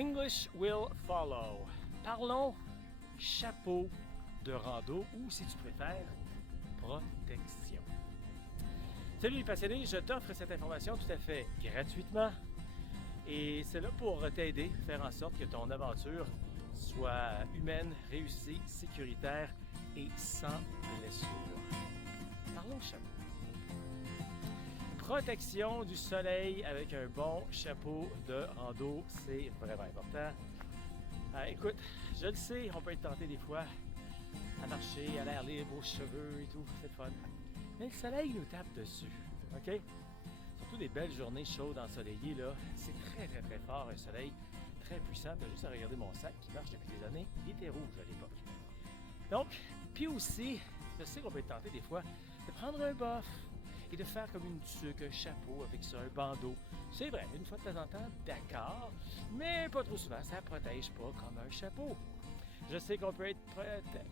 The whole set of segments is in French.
English will follow. Parlons chapeau de rando ou, si tu préfères, protection. Salut les passionnés, je t'offre cette information tout à fait gratuitement et c'est là pour t'aider, faire en sorte que ton aventure soit humaine, réussie, sécuritaire et sans blessure. Parlons chapeau. Protection du soleil avec un bon chapeau de rando, c'est vraiment important. Écoute, je le sais, on peut être tenté des fois à marcher à l'air libre, aux cheveux et tout, c'est le fun. Mais le soleil nous tape dessus, ok? Surtout des belles journées chaudes ensoleillées, là, c'est très fort, un soleil très puissant. T'as juste à regarder mon sac qui marche depuis des années, il était rouge à l'époque. Donc, puis aussi, je sais qu'on peut être tenté des fois de prendre un bof et de faire comme une tuque, un chapeau avec ça, un bandeau. C'est vrai, une fois de temps en temps, d'accord, mais pas trop souvent, ça ne protège pas comme un chapeau. Je sais qu'on peut être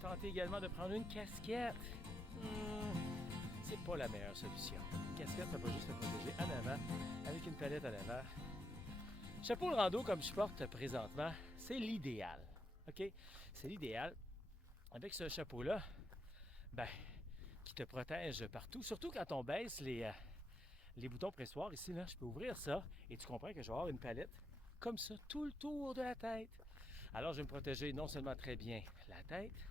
tenté également de prendre une casquette. C'est pas la meilleure solution. Une casquette, ça va juste te protéger en avant, avec une palette en avant. Chapeau de rando comme je porte présentement, c'est l'idéal. OK? C'est l'idéal. Avec ce chapeau-là, qui te protège partout. Surtout quand on baisse les boutons pressoirs. Ici, là, je peux ouvrir ça et tu comprends que je vais avoir une palette comme ça tout le tour de la tête. Alors, je vais me protéger non seulement très bien la tête,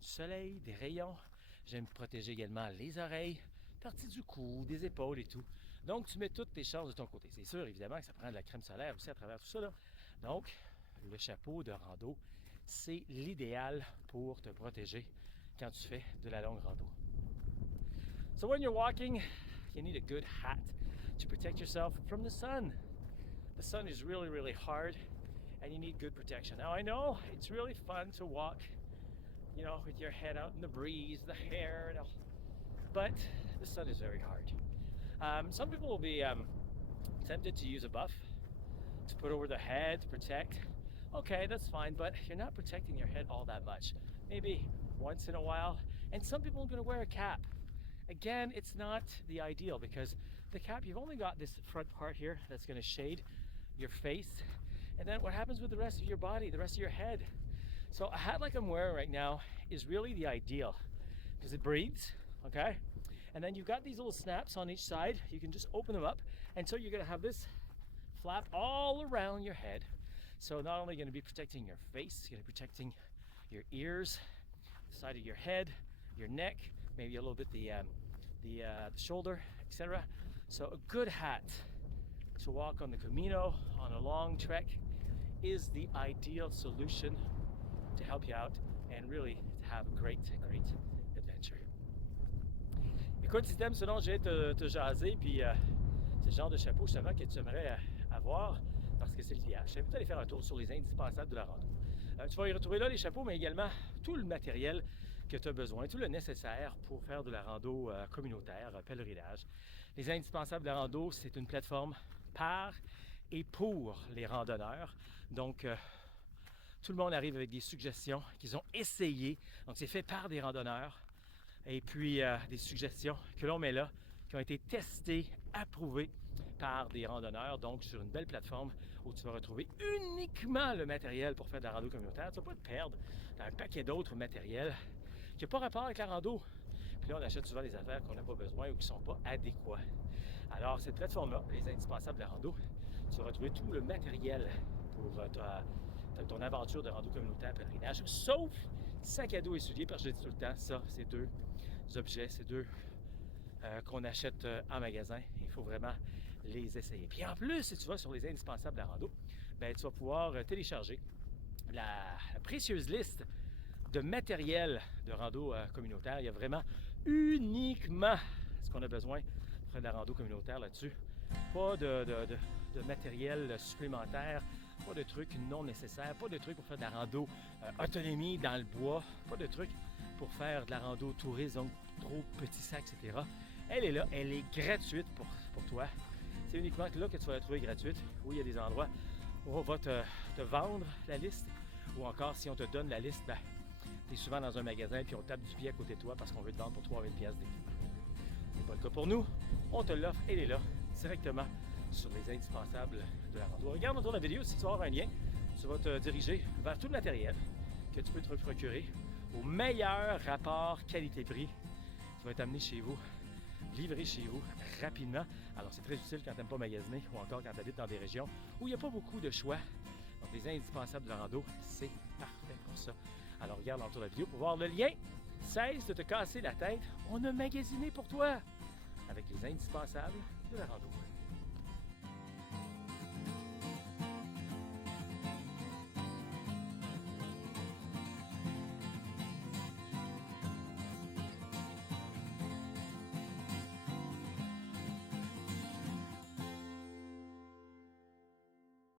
du soleil, des rayons. Je vais me protéger également les oreilles, partie du cou, des épaules et tout. Donc, tu mets toutes tes chances de ton côté. C'est sûr, évidemment, que ça prend de la crème solaire aussi à travers tout ça, là. Donc, le chapeau de rando, c'est l'idéal pour te protéger quand tu fais de la longue rando. So when you're walking, you need a good hat to protect yourself from the sun. The sun is really hard and you need good protection. Now I know it's really fun to walk, you know, with your head out in the breeze, the hair, and all, but the sun is very hard. Some people will be tempted to use a buff to put over the head to protect. Okay, that's fine, but you're not protecting your head all that much. Maybe once in a while. And some people are going to wear a cap. Again, it's not the ideal because the cap, you've only got this front part here that's going to shade your face. And then what happens with the rest of your body, the rest of your head? So a hat like I'm wearing right now is really the ideal because it breathes, okay? And then you've got these little snaps on each side. You can just open them up. And so you're going to have this flap all around your head. So not only going to be protecting your face, it's going to be protecting your ears, the side of your head, your neck, maybe a little bit the shoulder, etc. So a good hat to walk on the Camino on a long trek is the ideal solution to help you out and really to have a great adventure. Écoute, si t'aimes ce dont j'ai te jaser, puis c'est le genre de chapeau justement que tu aimerais avoir, parce que c'est l'idéal. Je t'invite à aller faire un tour sur les indispensables de la rando. Tu vas y retrouver là les chapeaux, mais également tout le matériel que tu as besoin, tout le nécessaire pour faire de la rando communautaire, pèlerinage. Les indispensables de la rando, c'est une plateforme par et pour les randonneurs. Donc, tout le monde arrive avec des suggestions qu'ils ont essayées. Donc, c'est fait par des randonneurs. Et puis, des suggestions que l'on met là, qui ont été testées, approuvées par des randonneurs, donc sur une belle plateforme où tu vas retrouver uniquement le matériel pour faire de la rando communautaire. Tu ne vas pas te perdre dans un paquet d'autres matériels qui n'ont pas rapport avec la rando. Puis là, on achète souvent des affaires qu'on n'a pas besoin ou qui ne sont pas adéquats. Alors, cette plateforme-là, les indispensables de la rando, tu vas retrouver tout le matériel pour ton aventure de rando communautaire pèlerinage, sauf sac à dos et souliers, parce que je dis tout le temps, ça, c'est deux objets, c'est deux qu'on achète en magasin. Il faut vraiment les essayer. Puis en plus, si tu vas sur les indispensables de la rando, tu vas pouvoir télécharger la précieuse liste de matériel de rando communautaire. Il y a vraiment uniquement ce qu'on a besoin pour faire de la rando communautaire là-dessus. Pas de matériel supplémentaire, pas de trucs non nécessaires, pas de trucs pour faire de la rando autonomie dans le bois, pas de trucs pour faire de la rando tourisme, donc trop petits sacs, etc. Elle est là, elle est gratuite pour toi. C'est uniquement là que tu vas la trouver gratuite. Oui, il y a des endroits où on va te vendre la liste, ou encore si on te donne la liste, tu es souvent dans un magasin puis on tape du pied à côté de toi parce qu'on veut te vendre pour 3000 pièces des livres. C'est pas le cas pour nous. On te l'offre, elle est là, directement sur les indispensables de la rando. Regarde autour de la vidéo si tu vas avoir un lien tu vas te diriger vers tout le matériel que tu peux te procurer au meilleur rapport qualité-prix. Tu vas être amené chez vous, livré chez vous rapidement. Alors c'est très utile quand tu n'aimes pas magasiner ou encore quand tu habites dans des régions où il n'y a pas beaucoup de choix. Donc les indispensables de rando, c'est parfait pour ça. Alors regarde l'entour de la vidéo pour voir le lien. Cesse de te casser la tête, on a magasiné pour toi avec les indispensables de la rando.